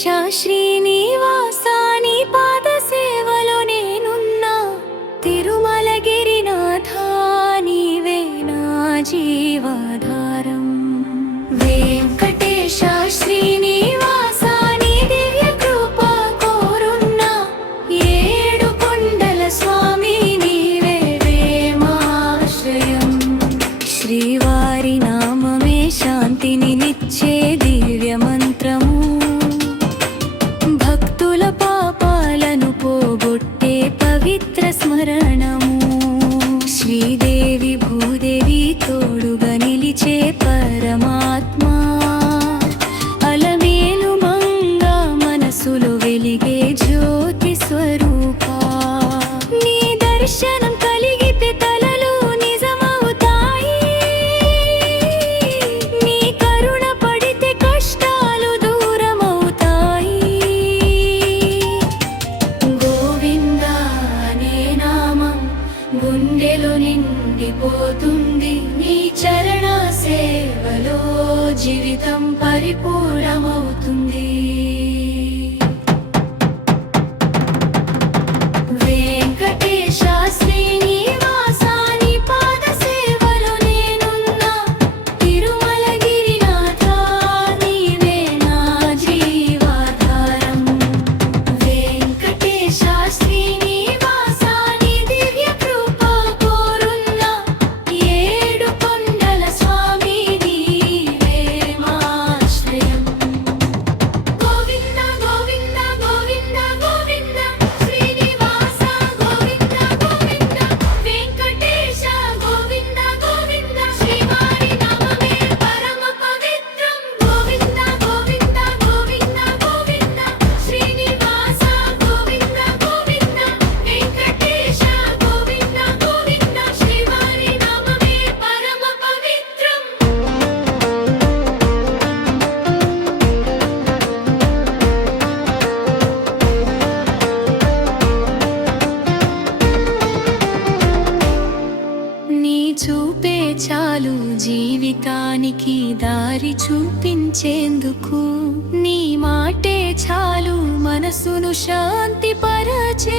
వెంకటేశ శ్రీనివాస నీ పాద సేవలో నేనున్నా తిరుమలగిరినాథ నీవే నా జీవాధారం వెంకటేశ శ్రీనివాస నీ దివ్య కృప కోరున్నా ఏడు కొండల స్వామి నీవే వేమాశ్రయం శ్రీవారి నామమే శాంతిని నిచ్చే దివ్య మంత్రము భక్తుల పాపాలను పోగొట్టే పవిత్ర స్మరణము శ్రీదేవి భూదేవి తోడుగా నిలిచే పరమాత్మ అలమేలు మంగా మనసులో వెలిగే జ్యోతి స్వరూప నీ దర్శనం కలిగితే కలలు నిజమవుతాయి నీ కరుణ పడితే కష్టాలు దూరమవుతాయి గోవింద అనే నామం గుండెలో నిండిపోతుంది నీ చరణ సేవలో జీవితం పరిపూర్ణమవుతుంది వెంకటేశ శ్రీనివాస నీ పాద సేవలో నేనున్నా తిరుమలగిరినాథ నీవే నా జీవాధారం వెంకటేశ శ్రీనివాస నీ దివ్య కృప కోరున్నా ఏడు కొండల స్వామి నీవే మాశ్రయం గోవింద గోవింద గోవింద గోవింద శ్రీనివాస గోవింద గోవింద వెంకటేశ గోవింద గోవింద శ్రీవారి నామమే పరమ పవిత్రం గోవింద గోవింద గోవింద గోవింద శ్రీనివాస గోవింద గోవింద వెంకటేశ గోవింద గోవింద శ్రీవారి నామమే పరమ పవిత్రం నీ చూపే చాలు జీవితానికి దారి చూపించేందుకు నీ మాటే చాలు మనసును శాంతి పరచే